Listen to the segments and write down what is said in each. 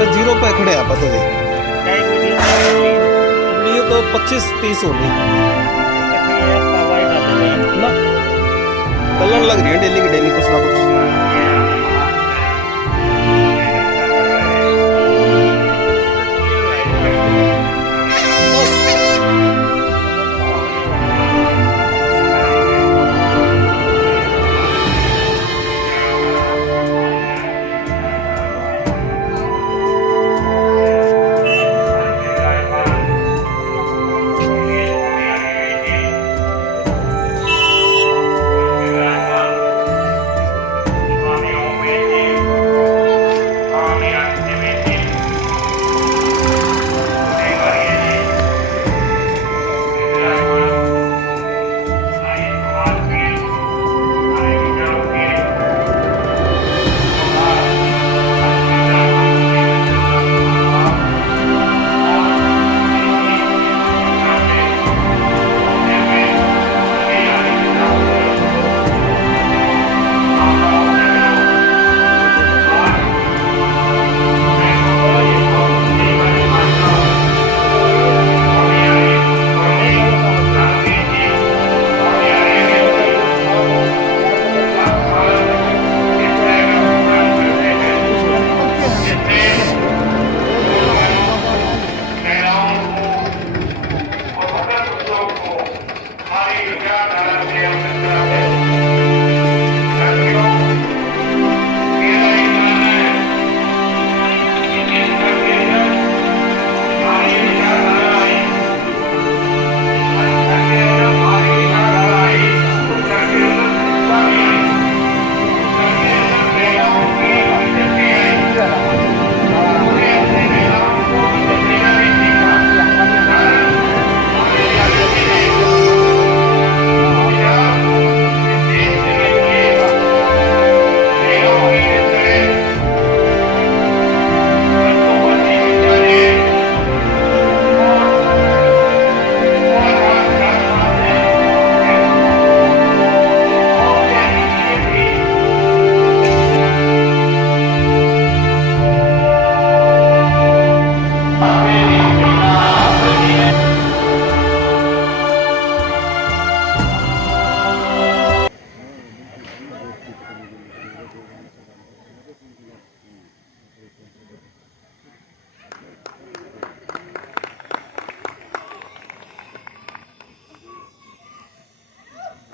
तो जीरो पे खड़े आप पता दे वीडियो तो 25-30 होगी ना चलन लग रही है डेली की डेली कुछ ना कुछ।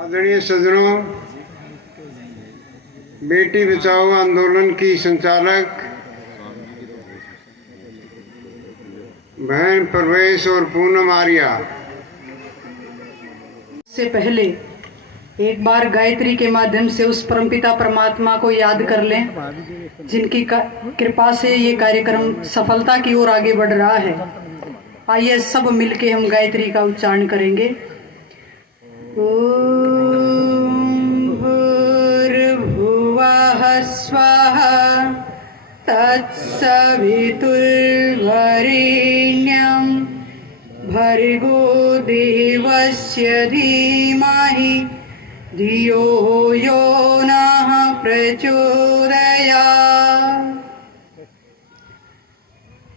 आदरणीय सज्जनों, बेटी बचाओ आंदोलन की संचालक बहन प्रवेश और पूनम आर्या से पहले एक बार गायत्री के माध्यम से उस परमपिता परमात्मा को याद कर लें जिनकी कृपा से ये कार्यक्रम सफलता की ओर आगे बढ़ रहा है। आइए सब मिलके हम गायत्री का उच्चारण करेंगे। ओम भूर्भुवः स्वः तत्सवितुर्वरेण्यं भर्गो देवस्य धीमहि धियो यो नः प्रचोदयात्।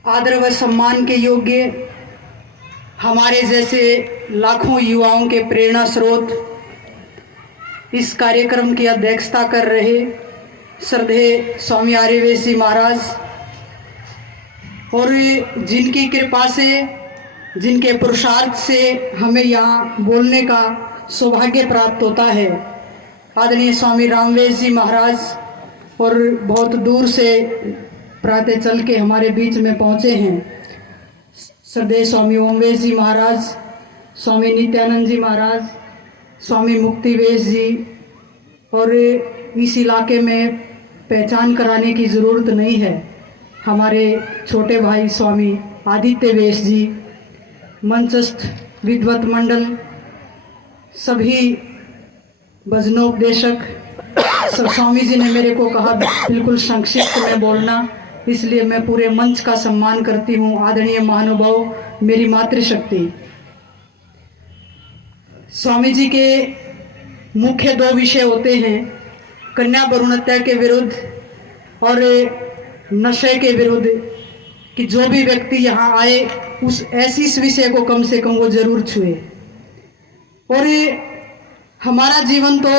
आदर व सम्मान के योग्य हमारे जैसे लाखों युवाओं के प्रेरणा स्रोत इस कार्यक्रम की अध्यक्षता कर रहे श्रद्धेय स्वामी आर्यवेश जी महाराज और जिनकी कृपा से जिनके पुरुषार्थ से हमें यहाँ बोलने का सौभाग्य प्राप्त होता है, आदरणीय स्वामी रामवेश जी महाराज और बहुत दूर से प्रातः चल के हमारे बीच में पहुँचे हैं। श्रद्धेय स्वामी ओमवेश जी महाराज, स्वामी नित्यानंद जी महाराज, स्वामी मुक्तिवेश जी, और इस इलाके में पहचान कराने की ज़रूरत नहीं है, हमारे छोटे भाई स्वामी आदित्य वेश जी, मंचस्थ विद्वत मंडल, सभी भजनोपदेशक, सब स्वामी जी ने मेरे को कहा बिल्कुल संक्षिप्त में बोलना, इसलिए मैं पूरे मंच का सम्मान करती हूँ। आदरणीय महानुभाव, मेरी मातृशक्ति, स्वामी जी के मुख्य दो विषय होते हैं, कन्या भ्रूण हत्या के विरुद्ध और नशे के विरुद्ध। कि जो भी व्यक्ति यहाँ आए उस ऐसी इस विषय को कम से कम वो जरूर छुए। और हमारा जीवन तो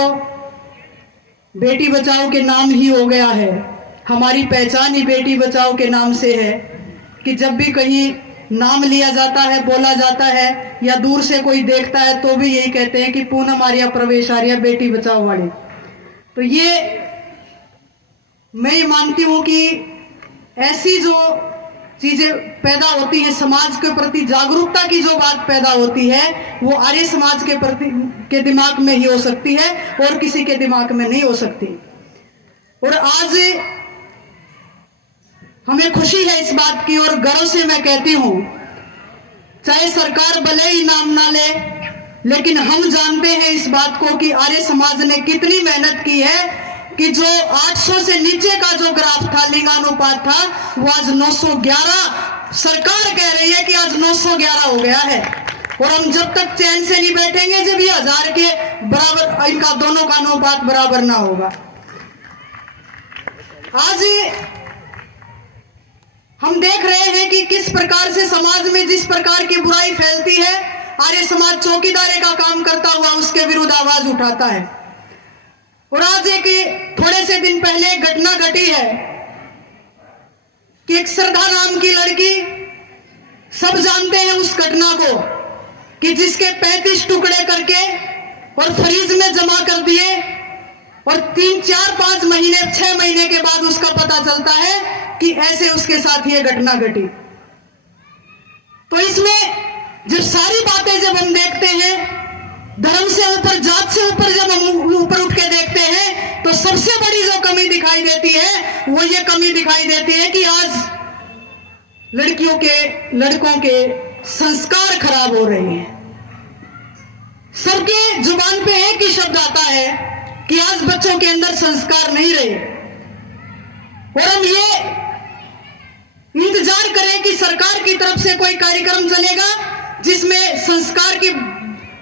बेटी बचाओ के नाम ही हो गया है, हमारी पहचान ही बेटी बचाओ के नाम से है कि जब भी कहीं नाम लिया जाता है, बोला जाता है या दूर से कोई देखता है तो भी यही कहते हैं कि पूनम आर्या प्रवेश आर्या बेटी बचाओ वाली। तो ये मैं ये मानती हूँ कि ऐसी जो चीजें पैदा होती हैं, समाज के प्रति जागरूकता की जो बात पैदा होती है वो आर्य समाज के प्रति के दिमाग में ही हो सकती है और किसी के दिमाग में नहीं हो सकती। और आज हमें खुशी है इस बात की और गर्व से मैं कहती हूं, चाहे सरकार भले ही नाम ना ले, लेकिन हम जानते हैं इस बात को कि आर्य समाज ने कितनी मेहनत की है कि जो 800 से नीचे का जो ग्राफ था, लिंगानुपात था, वो आज 911 सरकार कह रही है कि आज 911 हो गया है। और हम जब तक चैन से नहीं बैठेंगे जब ये 1000 के बराबर इनका दोनों का अनुपात बराबर ना होगा। आज हम देख रहे हैं कि किस प्रकार से समाज में जिस प्रकार की बुराई फैलती है, आर्य समाज चौकीदारी का काम करता हुआ उसके विरुद्ध आवाज उठाता है। और आज एक थोड़े से दिन पहले एक घटना घटी है कि एक श्रद्धा नाम की लड़की, सब जानते हैं उस घटना को, कि जिसके 35 टुकड़े करके और फ्रीज में जमा कर दिए और 3, 4, 5 महीने 6 महीने के बाद उसका पता चलता है कि ऐसे उसके साथ ये घटना घटी। तो इसमें जब सारी बातें जब हम देखते हैं, धर्म से ऊपर, जात से ऊपर जब हम ऊपर उठ के देखते हैं, तो सबसे बड़ी जो कमी दिखाई देती है वो ये कमी दिखाई देती है कि आज लड़कियों के, लड़कों के संस्कार खराब हो रहे हैं। सबके जुबान पे एक ही शब्द आता है कि आज बच्चों के अंदर संस्कार नहीं रहे। और हम ये इंतजार करें कि सरकार की तरफ से कोई कार्यक्रम चलेगा जिसमें संस्कार की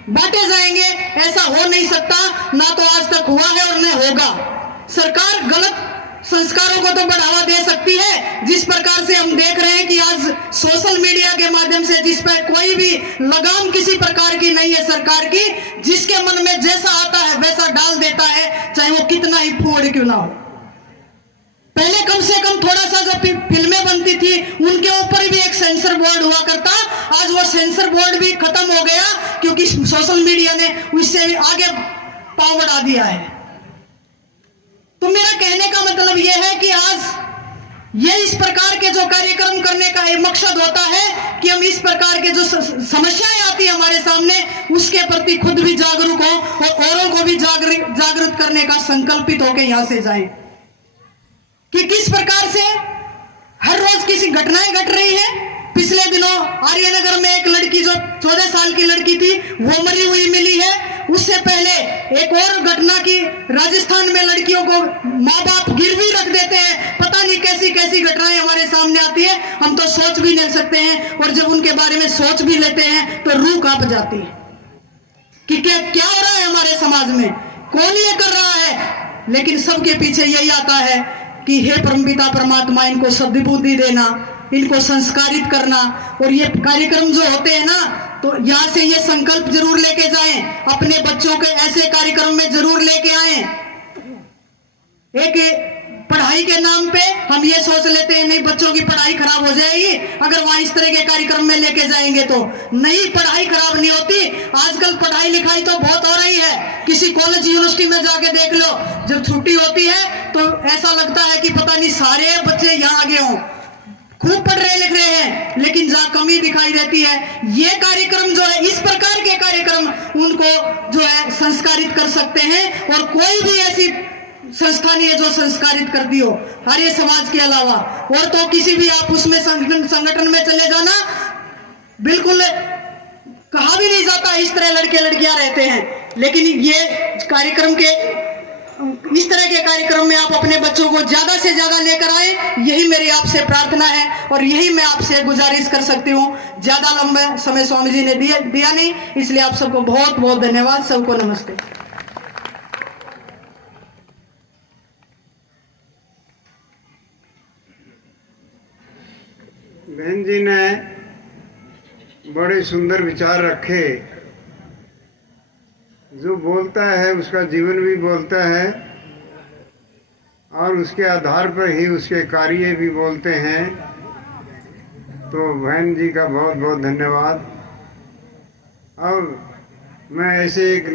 बांटे जाएंगे, ऐसा हो नहीं सकता, ना तो आज तक हुआ है और न होगा। सरकार गलत संस्कारों को तो बढ़ावा दे सकती है, जिस प्रकार से हम देख रहे हैं कि आज सोशल मीडिया के माध्यम से जिस पर कोई भी लगाम किसी प्रकार की नहीं है सरकार की, जिसके मन में जैसा आता है वैसा डाल देता है, चाहे वो कितना ही फूड क्यों ना हो। पहले कम से कम थोड़ा सा जब फिल्में बनती थी उनके ऊपर भी एक सेंसर बोर्ड हुआ करता, आज वो सेंसर बोर्ड भी खत्म हो गया क्योंकि सोशल मीडिया ने उससे भी आगे पांव बढ़ा दिया है। तो मेरा कहने का मतलब यह है कि आज ये इस प्रकार के जो कार्यक्रम करने का एक मकसद होता है कि हम इस प्रकार के जो समस्याएं आती है हमारे सामने, उसके प्रति खुद भी जागरूक हो और औरों को भी जागरूक करने का संकल्पित होकर यहां से जाएं कि किस प्रकार से हर रोज किसी घटनाएं घट रही है। पिछले दिनों आर्यनगर में एक लड़की जो 14 साल की लड़की थी वो मरी हुई मिली है। उससे पहले एक और घटना की, राजस्थान में लड़कियों को माँ बाप गिरवी रख देते हैं। पता नहीं कैसी कैसी घटनाएं हमारे सामने आती है, हम तो सोच भी नहीं सकते हैं। और जब उनके बारे में सोच भी लेते हैं तो रूह कांप जाती है कि क्या हो रहा है हमारे समाज में, कौन ये कर रहा है। लेकिन सबके पीछे यही आता है कि हे परमपिता परमात्मा, इनको सद्बुद्धि देना, इनको संस्कारित करना। और ये कार्यक्रम जो होते हैं ना, तो यहाँ से ये संकल्प जरूर लेके जाएं, अपने बच्चों के ऐसे कार्यक्रम में जरूर लेके आए। एक पढ़ाई के नाम पे हम ये सोच लेते हैं नहीं बच्चों की पढ़ाई खराब हो जाएगी अगर वहां इस तरह के कार्यक्रम में लेके जाएंगे, तो नहीं, पढ़ाई खराब नहीं होती। आजकल पढ़ाई लिखाई तो बहुत हो रही है, किसी कॉलेज यूनिवर्सिटी में जाके देख लो, जब छुट्टी होती है तो ऐसा लगता है कि पता नहीं सारे बच्चे यहाँ आगे हों, खूब पढ़ रहे लिख रहे हैं, लेकिन जहाँ कमी दिखाई देती है। ये कार्यक्रम जो है, इस प्रकार के कार्यक्रम उनको जो है संस्कारित कर सकते हैं। और कोई भी ऐसी संस्था नहीं है जो संस्कारित करती हो आर्य समाज के अलावा। और तो किसी भी आप उसमें संगठन में चले जाना, बिल्कुल कहा भी नहीं जाता इस तरह लड़के लड़कियां रहते हैं। लेकिन ये कार्यक्रम के, इस तरह के कार्यक्रम में आप अपने बच्चों को ज्यादा से ज्यादा लेकर आए, यही मेरी आपसे प्रार्थना है और यही मैं आपसे गुजारिश कर सकती हूँ। ज्यादा लंबा समय स्वामी जी ने दिया नहीं, इसलिए आप सबको बहुत बहुत धन्यवाद। सबको नमस्ते। बहन जी ने बड़े सुंदर विचार रखे। जो बोलता है उसका जीवन भी बोलता है और उसके आधार पर ही उसके कार्य भी बोलते हैं। तो बहन जी का बहुत बहुत धन्यवाद। और मैं ऐसे एक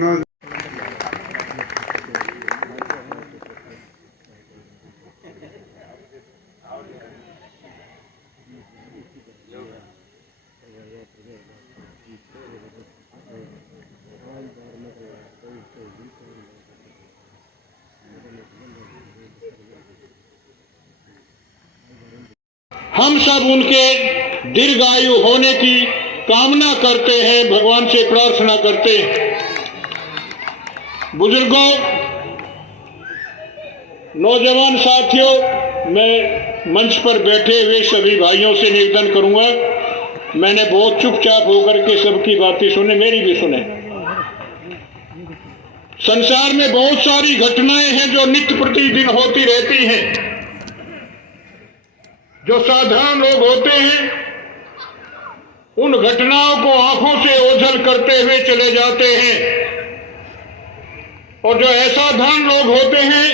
हम सब उनके दीर्घायु होने की कामना करते हैं, भगवान से प्रार्थना करते हैं। बुजुर्गों, नौजवान साथियों, मैं मंच पर बैठे हुए सभी भाइयों से निवेदन करूंगा, मैंने बहुत चुपचाप होकर के सबकी बातें सुने, मेरी भी सुने। संसार में बहुत सारी घटनाएं हैं जो नित्य प्रतिदिन होती रहती हैं। जो साधारण लोग होते हैं उन घटनाओं को आंखों से ओझल करते हुए चले जाते हैं, और जो असाधारण लोग होते हैं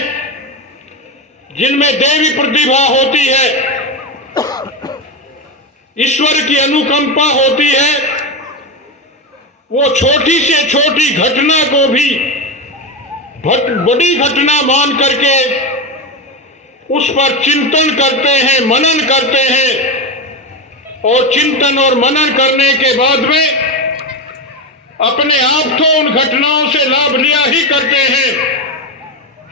जिनमें देवी प्रतिभा होती है, ईश्वर की अनुकंपा होती है, वो छोटी से छोटी घटना को भी बड़ी घटना मान करके उस पर चिंतन करते हैं, मनन करते हैं, और चिंतन और मनन करने के बाद में अपने आप तो उन घटनाओं से लाभ लिया ही करते हैं,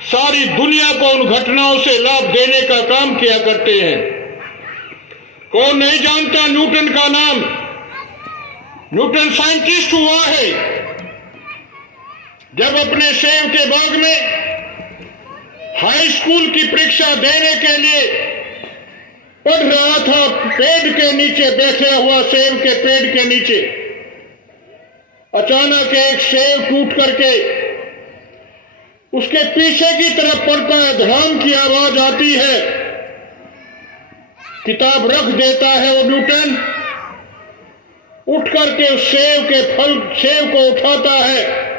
सारी दुनिया को उन घटनाओं से लाभ देने का काम किया करते हैं। कौन नहीं जानता न्यूटन का नाम? न्यूटन साइंटिस्ट हुआ है। जब अपने सेब के बाग में हाई स्कूल की परीक्षा देने के लिए पढ़ रहा था, पेड़ के नीचे बैठा हुआ, सेब के पेड़ के नीचे, अचानक एक सेब टूट करके उसके पीछे की तरफ पड़ता है, धड़ाम की आवाज आती है, किताब रख देता है वो न्यूटन, उठ करके उस सेब को उठाता है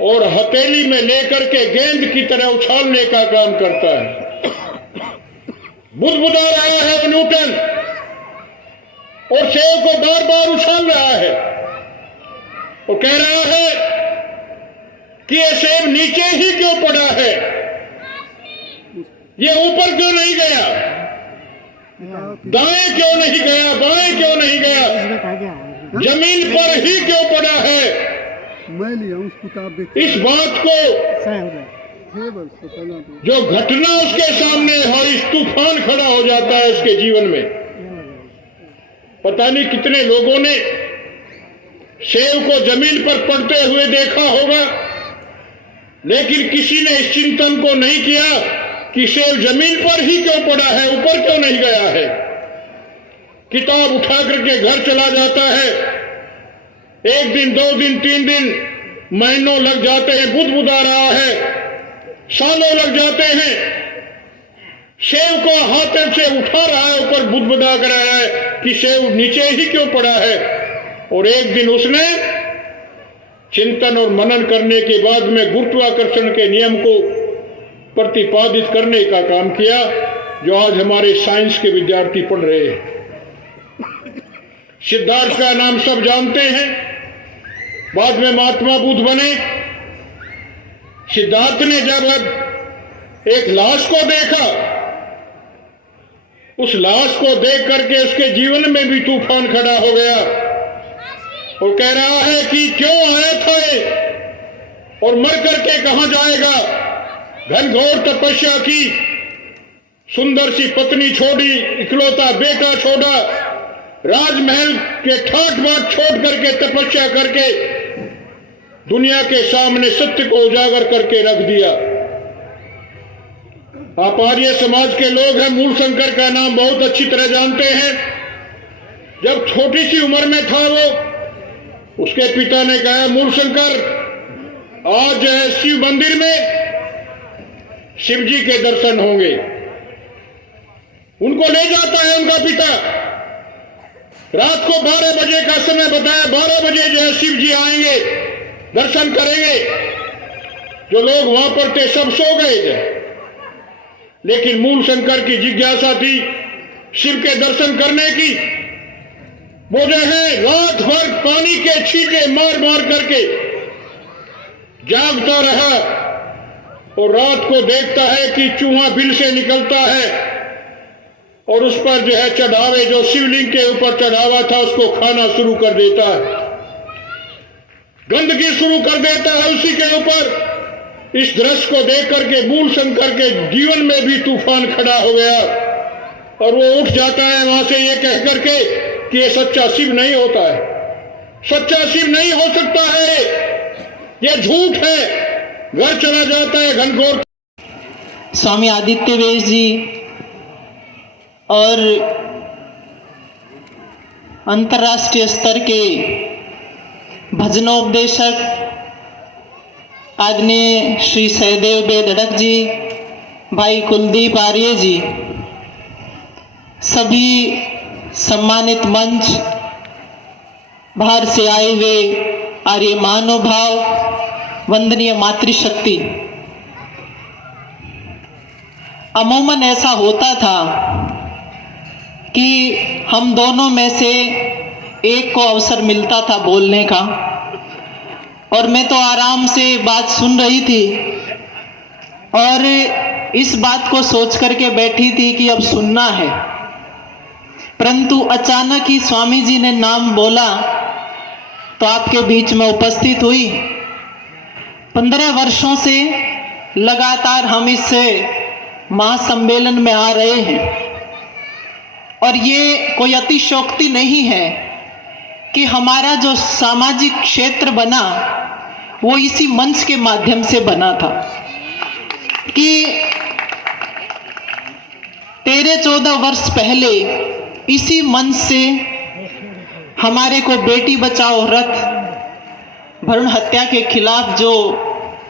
और हथेली में लेकर के गेंद की तरह उछालने का काम करता है। बुदबुदा रहा है वो न्यूटन और सेब को बार बार उछाल रहा है और कह रहा है कि ये सेब नीचे ही क्यों पड़ा है, ये ऊपर क्यों नहीं गया, दाएं क्यों नहीं गया, बाएं क्यों नहीं गया, जमीन पर ही क्यों पड़ा है। मैं लिया उस किताब इस बात को जो घटना उसके सामने है, इस तूफान खड़ा हो जाता है उसके जीवन में। पता नहीं कितने लोगों ने सेब को जमीन पर पड़ते हुए देखा होगा, लेकिन किसी ने इस चिंतन को नहीं किया कि सेब जमीन पर ही क्यों पड़ा है, ऊपर क्यों नहीं गया है। किताब उठा करके घर चला जाता है। एक दिन, 2 दिन, 3 दिन, महीनों लग जाते हैं, बुदबुदा रहा है, सालों लग जाते हैं, सेब को हाथों से उठा रहा है, ऊपर बुदबुदा कर रहा है कि सेब नीचे ही क्यों पड़ा है। और एक दिन उसने चिंतन और मनन करने के बाद में गुरुत्वाकर्षण के नियम को प्रतिपादित करने का काम किया, जो आज हमारे साइंस के विद्यार्थी पढ़ रहे हैं। सिद्धार्थ का नाम सब जानते हैं, बाद में महात्मा बुद्ध बने। सिद्धार्थ ने जब एक लाश को देखा, उस लाश को देख करके उसके जीवन में भी तूफान खड़ा हो गया और कह रहा है कि क्यों आया था ये और मर करके कहां जाएगा। घनघोर तपस्या की, सुंदर सी पत्नी छोड़ी, इकलौता बेटा छोड़ा, राजमहल के ठाट बाट छोड़ करके तपस्या करके दुनिया के सामने सत्य को उजागर करके रख दिया। आप आर्य समाज के लोग हैं, मूलशंकर का नाम बहुत अच्छी तरह जानते हैं। जब छोटी सी उम्र में था वो, उसके पिता ने कहा, मूलशंकर आज जो है शिव मंदिर में शिव जी के दर्शन होंगे। उनको ले जाता है उनका पिता। रात को 12 बजे का समय बताया, 12 बजे जो है शिव जी आएंगे, दर्शन करेंगे। जो लोग वहां पर थे सब सो गए थे, लेकिन मूल शंकर की जिज्ञासा थी शिव के दर्शन करने की। वो जो है रात भर पानी के छींटे मार मार करके जागता रहा और रात को देखता है कि चूहा बिल से निकलता है और उस पर जो है चढ़ावे, जो शिवलिंग के ऊपर चढ़ावा था, उसको खाना शुरू कर देता है, गंदगी शुरू कर देता है उसी के ऊपर। इस दृश्य को देख करके मूल शंकर के जीवन में भी तूफान खड़ा हो गया और वो उठ जाता है वहां से ये कह करके कि ये सच्चा शिव नहीं होता है, सच्चा शिव नहीं हो सकता है, ये झूठ है। घर चला जाता है घनघोर। स्वामी आदित्य वेश जी और अंतर्राष्ट्रीय स्तर के भजनोपदेशक आदरणीय श्री सहदेव बेधड़क जी, भाई कुलदीप आर्य जी, सभी सम्मानित मंच, बाहर से आए हुए आर्य महानुभाव, वंदनीय मातृशक्ति। अमूमन ऐसा होता था कि हम दोनों में से एक को अवसर मिलता था बोलने का और मैं तो आराम से बात सुन रही थी और इस बात को सोच करके बैठी थी कि अब सुनना है। परंतु अचानक ही स्वामी जी ने नाम बोला तो आपके बीच में उपस्थित हुई। 15 वर्षों से लगातार हम इस महासम्मेलन में आ रहे हैं और ये कोई अतिशयोक्ति नहीं है कि हमारा जो सामाजिक क्षेत्र बना वो इसी मंच के माध्यम से बना था कि 13-14 वर्ष पहले इसी मंच से हमारे को बेटी बचाओ रथ भ्रूण हत्या के खिलाफ जो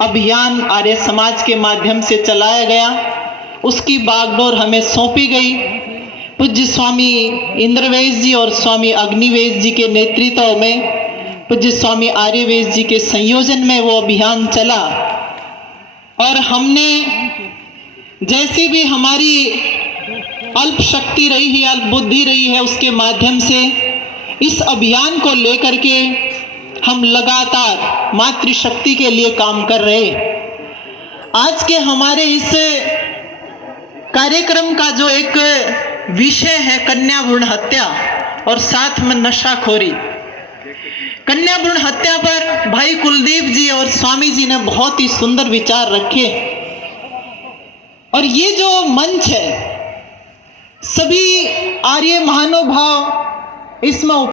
अभियान आर्य समाज के माध्यम से चलाया गया, उसकी बागडोर हमें सौंपी गई। पूज्य स्वामी इंद्रवेश जी और स्वामी अग्निवेश जी के नेतृत्व में, पूज्य स्वामी आर्यवेश जी के संयोजन में वो अभियान चला और हमने जैसी भी हमारी अल्प शक्ति रही है, अल्प बुद्धि रही है, उसके माध्यम से इस अभियान को लेकर के हम लगातार मातृशक्ति के लिए काम कर रहे हैं। आज के हमारे इस कार्यक्रम का जो एक विषय है कन्या भ्रूण हत्या और साथ में नशाखोरी। कन्या भ्रूण हत्या पर भाई कुलदीप जी और स्वामी जी ने बहुत ही सुंदर विचार रखे और ये जो मंच है सभी आर्य महानुभाव इसमें